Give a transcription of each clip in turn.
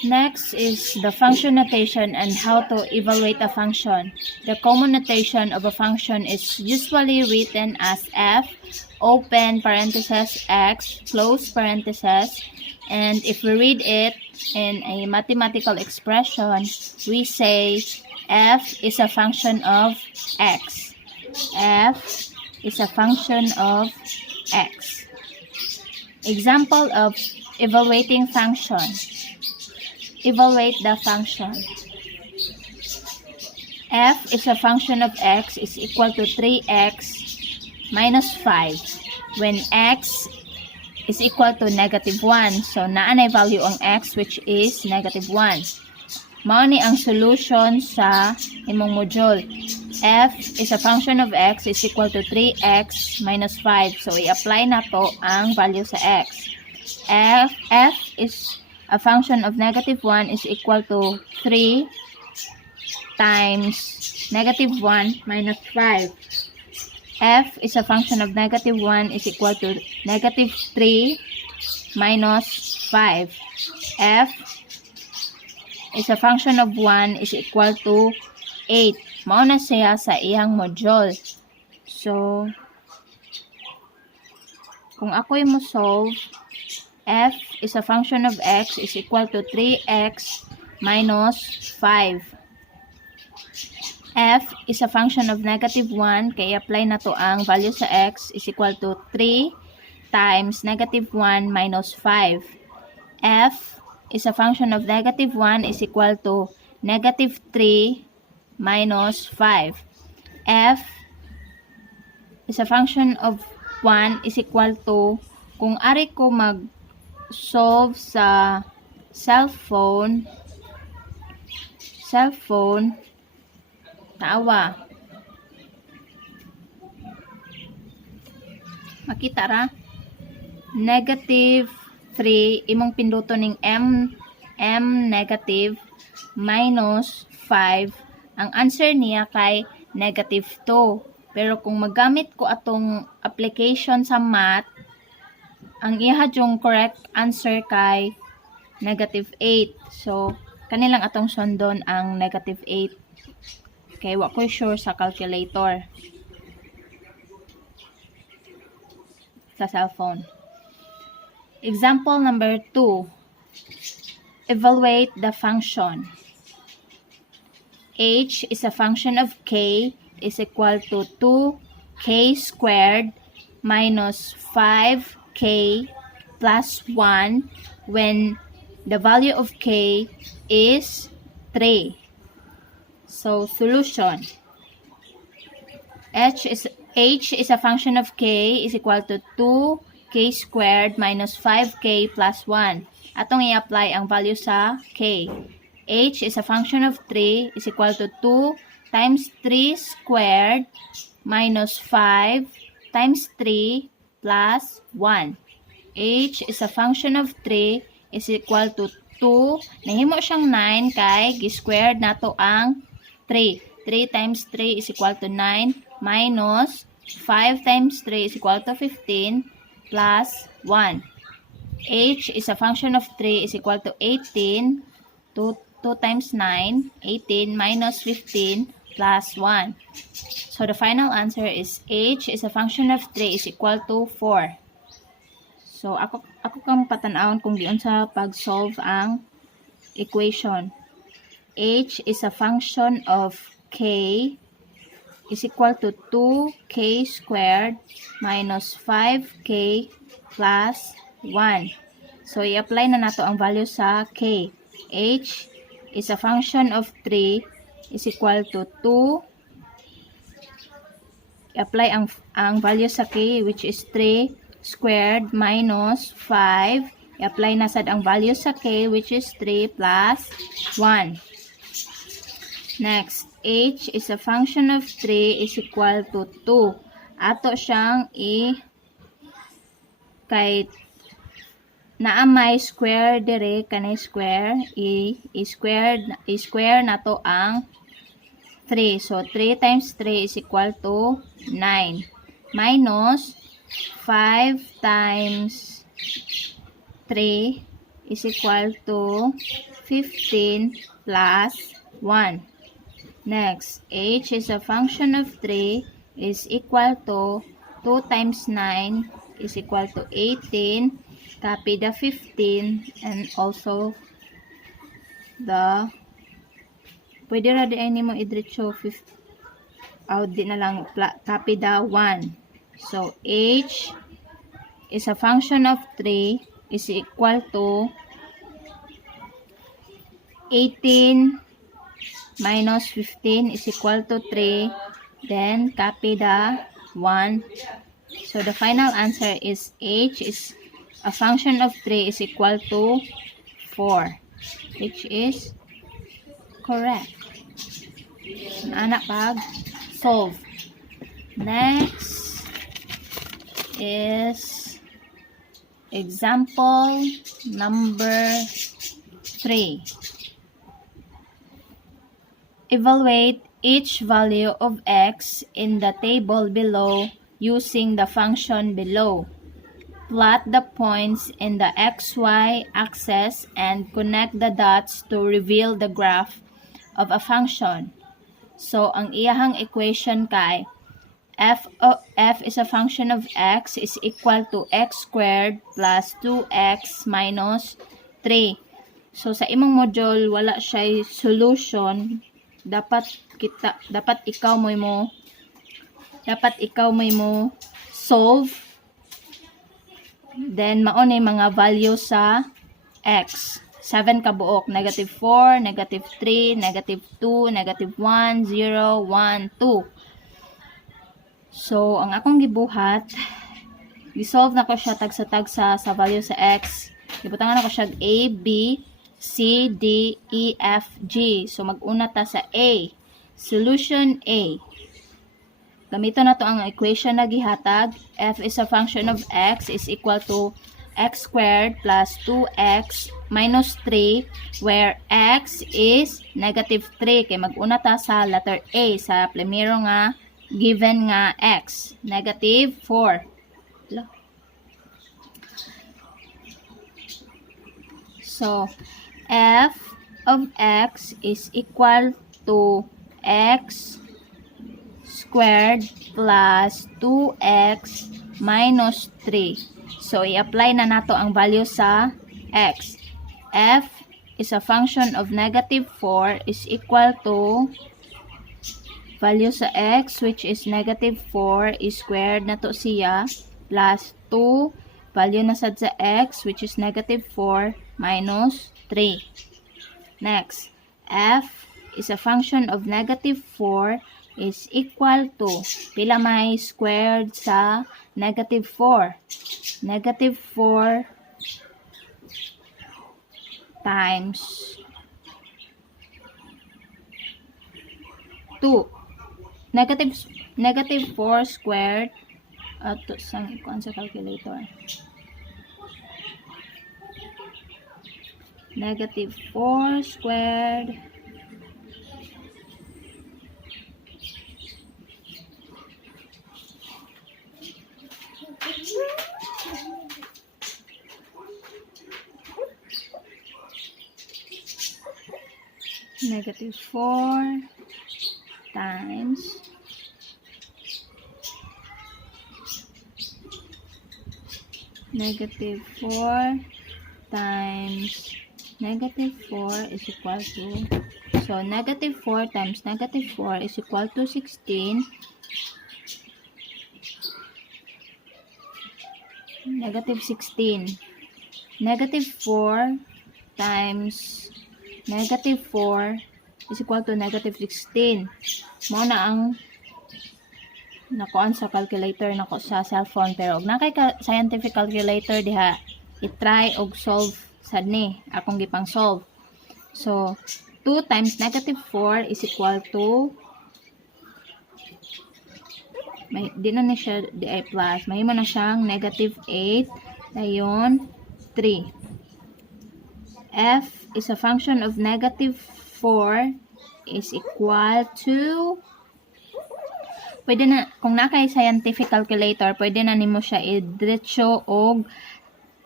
Next is the function notation and how to evaluate a function. The common notation of a function is usually written as f, open parenthesis, x, close parenthesis, and if we read it in a mathematical expression, we say f is a function of x. F is a function of x. Example of evaluating function. Evaluate the function. F is a function of x is equal to 3x minus 5 when x is equal to negative 1. So, naanay value ang x which is negative 1. Mao ni ang solution sa imong module. F is a function of x is equal to 3x minus 5. So, i-apply na to ang value sa x. F is a function of negative 1 is equal to 3 times negative 1 minus 5. F is a function of negative 1 is equal to negative 3 minus 5. F is a function of 1 is equal to 8. Mao na siya sa iyang module. So, kung ako'y mo solve, f is a function of x is equal to 3x minus 5. F is a function of negative 1, kaya apply na to ang value sa x is equal to 3 times negative 1 minus 5. F is a function of negative 1 is equal to negative 3 minus 5. F is a function of 1 is equal to, kung ari ko mag-solve sa cellphone, tawa. Makita ra? Negative 3, imong pinduto ning m negative minus 5. Ang answer niya kay negative 2. Pero kung magamit ko atong application sa math, ang iha yung correct answer kay negative 8. So, kanilang atong sundon ang negative 8. Kaya wa ko sure sa calculator. Sa cellphone. Example number 2. Evaluate the function. H is a function of k is equal to 2k squared minus 5k plus 1 when the value of k is 3. So, solution. H is a function of k is equal to 2k squared minus 5k plus 1. Atong i-apply ang value sa k. H is a function of 3 is equal to 2 times 3 squared minus 5 times 3 plus 1. H is a function of 3 is equal to 2. Nahimo siyang 9 kay gi-squared nato ang 3. 3 times 3 is equal to 9 minus 5 times 3 is equal to 15 plus 1. H is a function of 3 is equal to 18. 2 times 9, 18 minus 15 plus 1. So, the final answer is H is a function of 3 is equal to 4. So, ako kang patanawon kung diyon sa pag-solve ang equation. H is a function of k is equal to 2k squared minus 5k plus 1. So, i-apply na nato ang value sa k. H is a function of 3 is equal to 2. I-apply ang value sa k which is 3 squared minus 5. I-apply na sad ang value sa k which is 3 plus 1. Next, h is a function of 3 is equal to 2. Ato siyang kay naamay square dire kanay square i-square nato ang 3. So 3 times 3 is equal to 9 minus 5 times 3 is equal to 15 plus 1. Next, h is a function of 3 is equal to 2 times 9 is equal to 18. Copy the 15 and also the pwede ra di ay nimo idretso 50 di na lang copy the 1. So h is a function of 3 is equal to 18 minus 15 is equal to 3. Then copy the 1. So the final answer is h is a function of 3 is equal to 4, which is correct. Anak pag solve. Next is example number 3. Evaluate each value of x in the table below using the function below. Plot the points in the xy axis and connect the dots to reveal the graph of a function. So, ang iyahang equation kay f is a function of x is equal to x squared plus 2x minus 3. So, sa imong module, wala siya solution. Dapat ikaw mo solve. Then, maon ay mga value sa x. 7 kabuok, negative 4, negative 3, negative 2, negative 1, 0, 1, 2. So, ang akong gibuhat, i-solve na ko siya tagsa-tagsa sa value sa x. Ibutangan na ko siya a, b, c, d, e, f, g. So, mag-una ta sa a. Solution a. Gamito na to ang equation na gihatag. F is a function of x is equal to x squared plus 2x minus 3 where x is negative 3. Kaya mag-una ta sa letter A sa primero nga given nga x. Negative 4. So, f of x is equal to x squared plus 2x minus 3. So, i-apply na nato ang value sa x. F is a function of negative 4 is equal to value sa x which is negative 4 is squared na to siya plus 2 value na sad sa x which is negative 4 minus 3. Next, f is a function of negative 4 is equal to pila may squared sa negative 4. Negative 4 times 2. Negative 4 squared ato sa calculator. Negative 4 squared negative 4 times negative 4 times negative 4 is equal to, so negative 4 times negative 4 is equal to 16. Negative 16. Negative 4 times negative 4 is equal to negative 16. Mo na ang nakuan sa calculator nako sa cellphone pero og nakay scientific calculator diha i-try og solve sad ni akong gipang solve. So 2 times negative 4 is equal to di na ni siya di ay plus, mahimo na siyang negative 8 dayon 3. F is a function of negative 4 is equal to, pwede na, kung nakay scientific calculator, pwede na nimo siya i-diretso og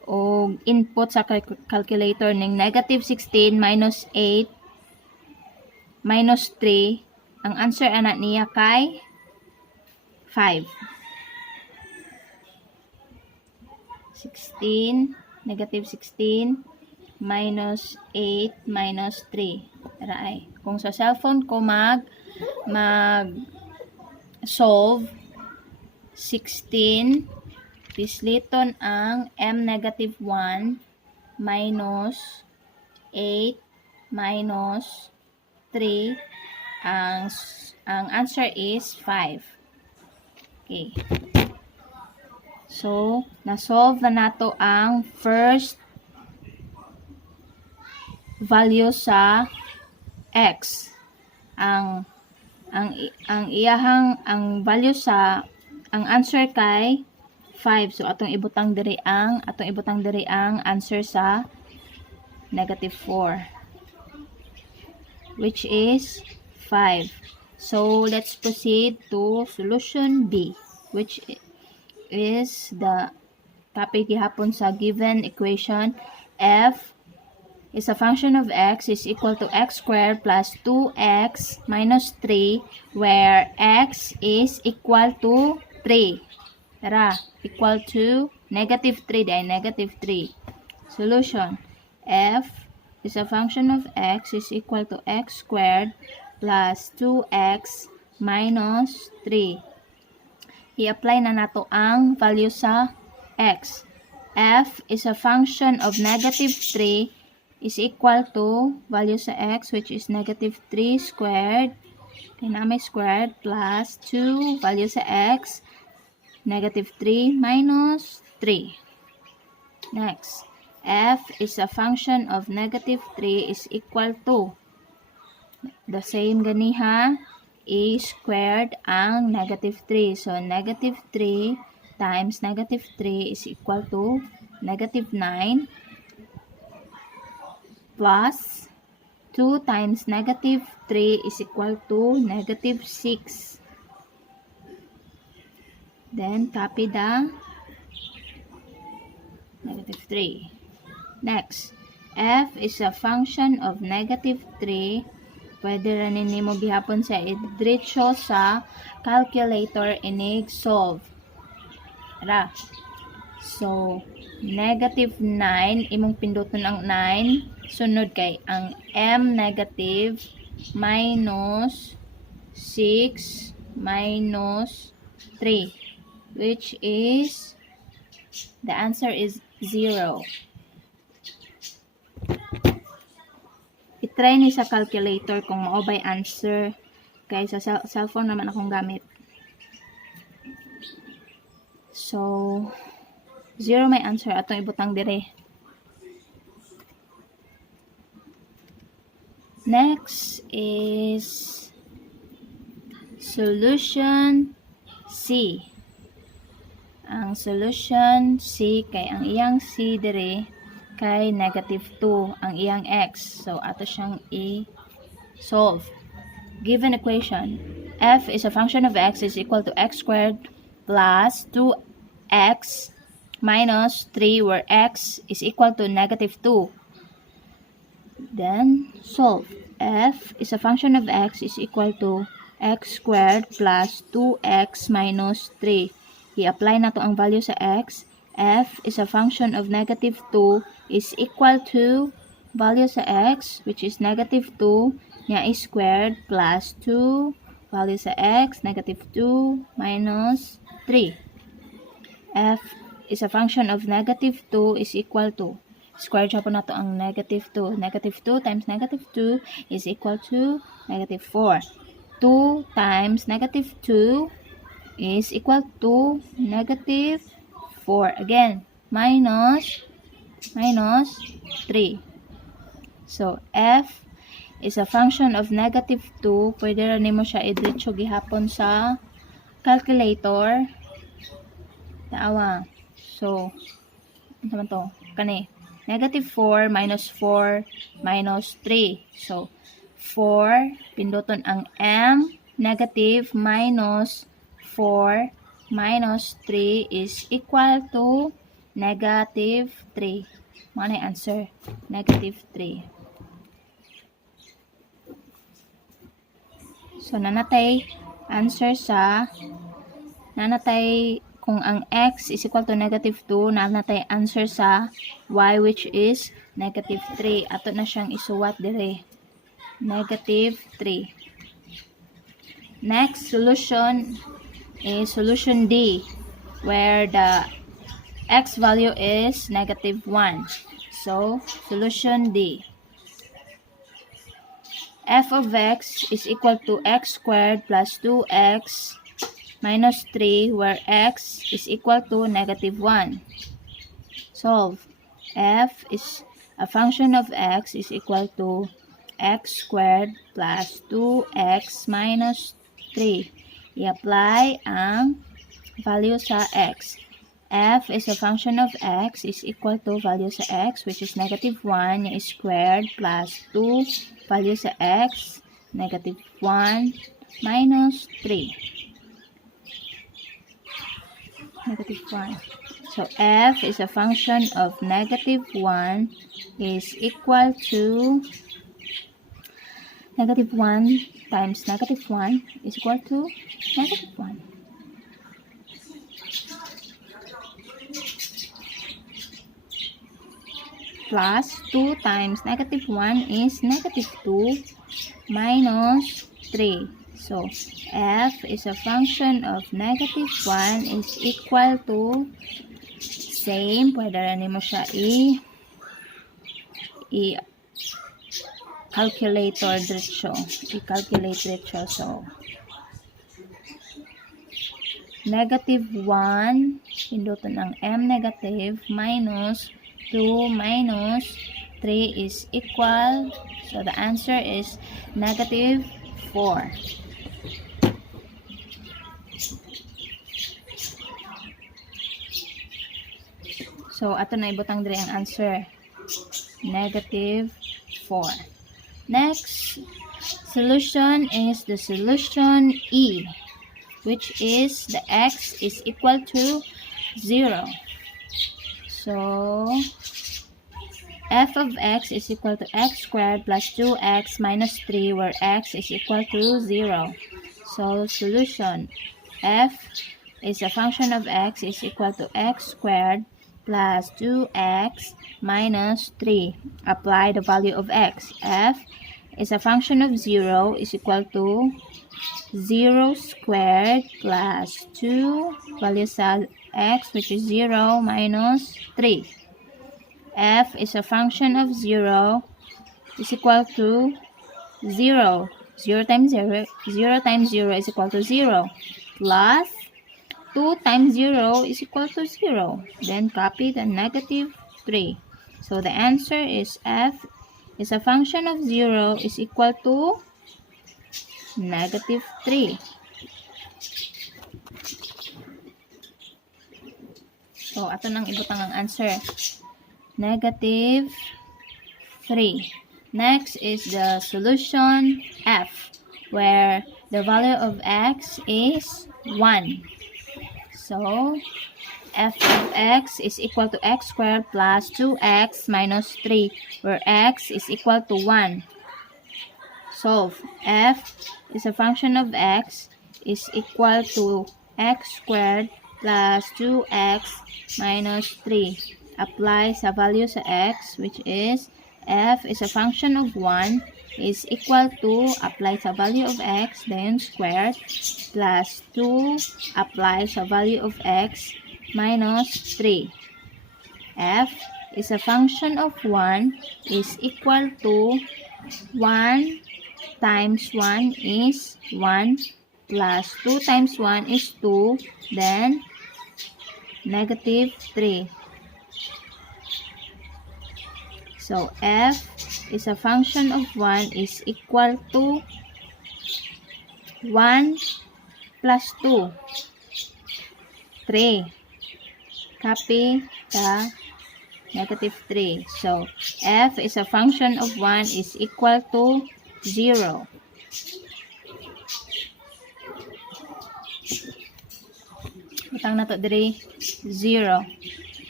o input sa calculator ning negative 16 minus 8 minus 3, ang answer ana niya kay 5. 16, negative 16 minus 8 minus 3. Tara ay. Kung sa cellphone ko mag solve 16 disliton ang m negative 1 minus 8 minus 3, ang answer is 5. Okay. So, na-solve na nato ang first value sa x. Ang value sa ang answer kay 5. So atong ibutang diri ang answer sa negative 4, which is 5. So let's proceed to solution B, which is the topic gihapon sa given equation. F is a function of x is equal to x squared plus 2x minus 3, where x is equal to 3. Tara, equal to negative 3 dahil negative 3. Solution. F is a function of x is equal to x squared plus 2x minus 3. I-apply na nato ang value sa x. F is a function of negative 3 is equal to value sa x, which is negative 3 squared, dynamic squared, plus 2 value sa x, negative 3 minus 3. Next, f is a function of negative 3 is equal to the same ganiha, a squared ang negative 3. So, negative 3 times negative 3 is equal to negative 9 plus 2 times negative 3 is equal to negative 6. Then, copy the negative 3. Next, f is a function of negative 3. Pwede rin nimo gihapon sa idritso sa calculator inig solve. Tara. So, negative 9, imong pinduton ang 9. Sunod kay ang m negative minus 6 minus 3, which is, the answer is 0. I-try ni sa calculator kung mao bay answer, kay sa cellphone naman akong gamit. So, 0 may answer atong ibutang dire. Next is solution C. Ang solution C kay ang iyang C dire kay negative 2 ang iyang x. So ato siyang i-solve. Given equation, f is a function of x is equal to x squared plus 2x minus 3, where x is equal to negative 2. Then, solve. F is a function of x is equal to x squared plus 2x minus 3. I-apply na to ang value sa x. F is a function of negative 2 is equal to value sa x, which is negative 2, niya is squared, plus 2, value sa x, negative 2 minus 3. F is a function of negative 2 is equal to, square siya po na to ang negative 2. Negative 2 times negative 2 is equal to negative 4. 2 times negative 2 is equal to negative 4. Again, minus 3. So, f is a function of negative 2. Pwede rin mo siya i-diretso gihapon sa calculator. Taawa. So, ano naman to? Kani. Negative 4 minus 4 minus 3. So, 4, pinduton ang m, negative minus 4 minus 3 is equal to negative 3. Ano yung answer? Negative 3. So, nanatay answer sa kung ang x is equal to negative 2, nanatay answer sa y which is negative 3. Ato na siyang isuwat dire. Negative 3. Next solution is solution D, where the x value is negative 1. So, solution D. F of x is equal to x squared plus 2x minus 3, where x is equal to negative 1. Solve. F is a function of x is equal to x squared plus 2x minus 3. I-apply ang value sa x. F is a function of x is equal to value sa x, which is negative 1, yung squared plus 2, value sa x, negative 1 minus 3. Negative 1. So, f is a function of negative 1 is equal to negative 1 times negative 1 is equal to negative 1. Plus 2 times negative 1 is negative 2 minus 3. So, f is a function of negative 1 is equal to same. Pwede rin mo siya i-calculator diretso. I-calculate diretso. So, negative 1, pindutan ang m negative, minus 2 minus 3 is equal. So, the answer is negative 4. So, ato na ibutang dire ang answer. Negative 4. Next solution is the solution E, which is the x is equal to 0. So, f of x is equal to x squared plus 2x minus 3, where x is equal to 0. So, solution. F is a function of x is equal to x squared plus 2x minus 3. Apply the value of x. F is a function of 0 is equal to 0 squared plus 2 value sa x, which is 0 minus 3. F is a function of 0 is equal to 0. 0 times 0, 0 times 0 is equal to 0. Plus 2 times 0 is equal to 0. Then copy the negative 3. So the answer is f is a function of 0 is equal to negative 3. So, ato nang ibutang ang answer. Negative 3. Next is the solution F, where the value of x is 1. So, f of x is equal to x squared plus 2x minus 3, where x is equal to 1. Solve. F is a function of x is equal to x squared plus 2x minus 3. Apply sa value sa x, which is f is a function of 1 is equal to, apply sa value of x, then squared, plus 2, apply sa value of x, minus 3. F is a function of 1 is equal to 1 times 1 is 1 plus 2 times 1 is 2, then negative 3. So, f is a function of 1 is equal to 1 plus 2, 3. Copy the negative 3. So, f is a function of 1 is equal to 0. Butang na to dire 0.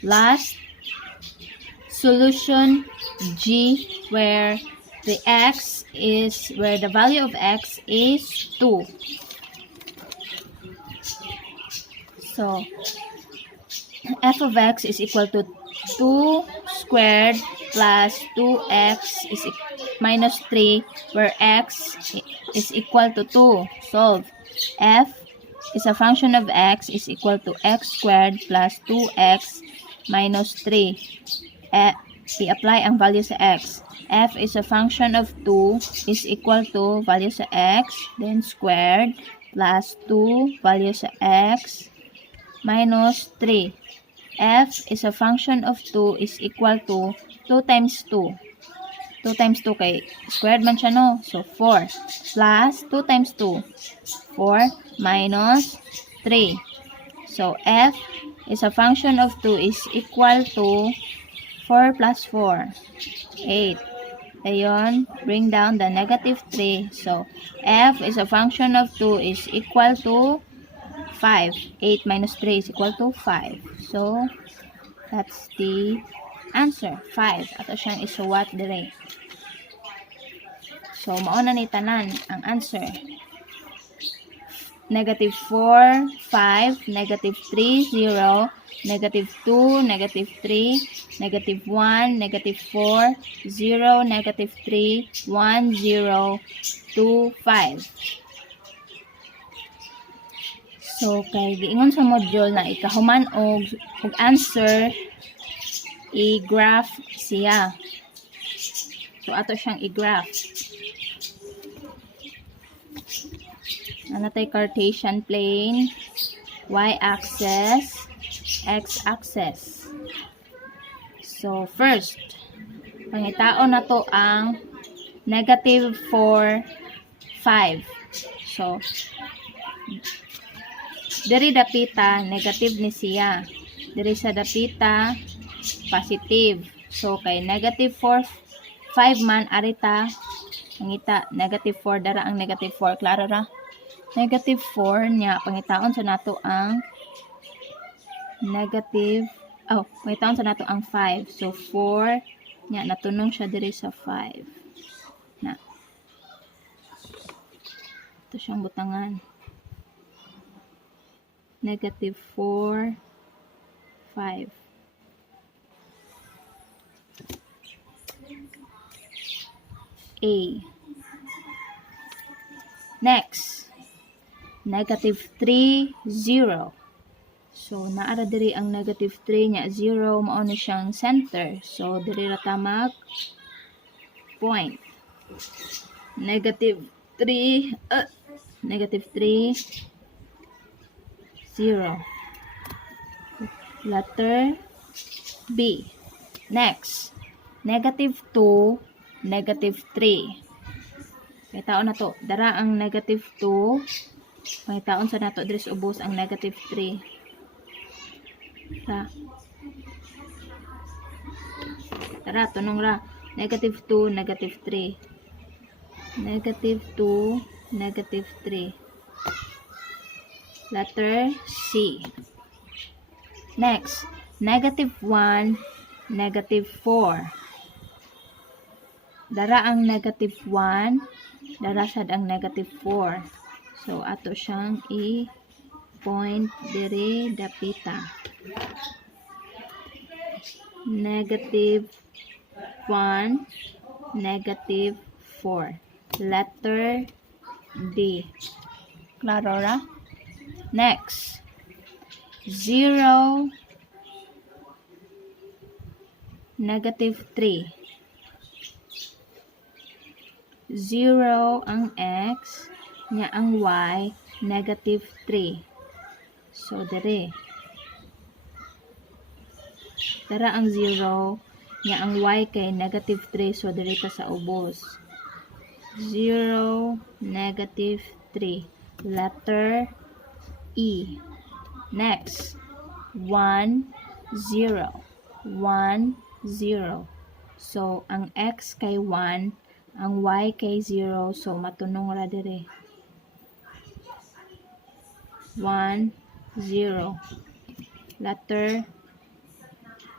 Last, solution G, where the value of x is 2. So, f of x is equal to 2 squared plus 2x is minus 3, where x is equal to 2. Solve. F is a function of x is equal to x squared plus 2x minus 3. I-apply ang value sa x. F is a function of 2 is equal to value sa x, then squared plus 2 value sa x minus 3. F is a function of 2 is equal to 2 times 2. 2 times 2 kay squared man siya, no? So, 4 plus 2 times 2. 4 minus 3. So, F is a function of 2 is equal to 4 plus 4. 8. Ayun, bring down the negative 3. So, F is a function of 2 is equal to 5. 8 minus 3 is equal to 5. So, that's the answer. 5. Ato siyang isuwat dire. So, mauna ni tanan ang answer. Negative 4, 5, negative 3, 0, negative 2, negative 3, negative 1, negative 4, 0, negative 3, 1, 0, 2, 5. So, kay giingon sa module na ikahuman og answer, i-graph siya. So, ato siyang i-graph. Anatay Cartesian plane, y-axis, x-axis. So, first, pangitaon na to ang negative 4, 5. So, diri dapita, negative ni siya. Diri sa dapita, positive. So, kay negative 4, 5 man, arita, pangita, negative 4, dara ang negative 4. Klaro ra? Negative 4 niya, pangitaon sa nato ang pangitaon sa nato ang 5. So, 4 niya, natunong siya diri sa 5. Na. Ito siyang butangan. Negative 4, 5. A. Next. Negative 3, 0. So, naara diri ang negative 3 niya, 0, mao na siyang center. So, diri ra ta mag point. Negative 3, 0. Letter B. Next. Negative 2, negative 3. Kaya taon na to. Dara ang negative 2. Pangitaon sa nato diri sa ubos ang negative 3. Tara, tunong ra. Negative 2, negative 3. Negative 2, negative 3. Letter C. Next, negative 1, negative 4. Dara ang negative 1, dara sad ang negative 4. So, ato siyang i-point dire dapita. Negative 1, negative 4. Letter D. Klaro ra? Next. 0, negative 3. 0 ang x, nya ang y, negative 3. So, dere. Dara ang 0, nya ang y kay negative 3. So, dere ta sa ubos. 0, negative 3. Letter E. Next. 1, 0. 1, 0. So, ang x kay 1, ang y kay 0. So, matunong ra dire. 1, 0. Letter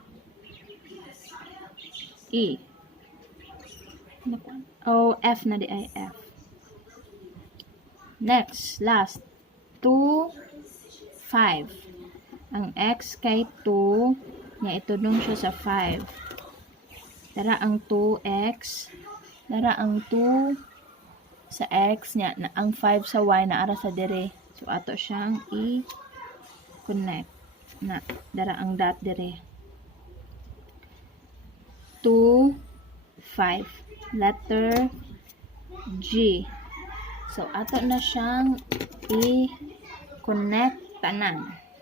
E. O, F na di ay F. Next, last. 2, 5. Ang x kay 2, nga itudong siya sa 5. Dara ang 2x, dara ang 2 sa x nya, na ang 5 sa y na ara sa dire. So, ato siyang i-connect. Na, dara ang dot dire. 2, 5. Letter G. So, ato na siyang i-connect tanan.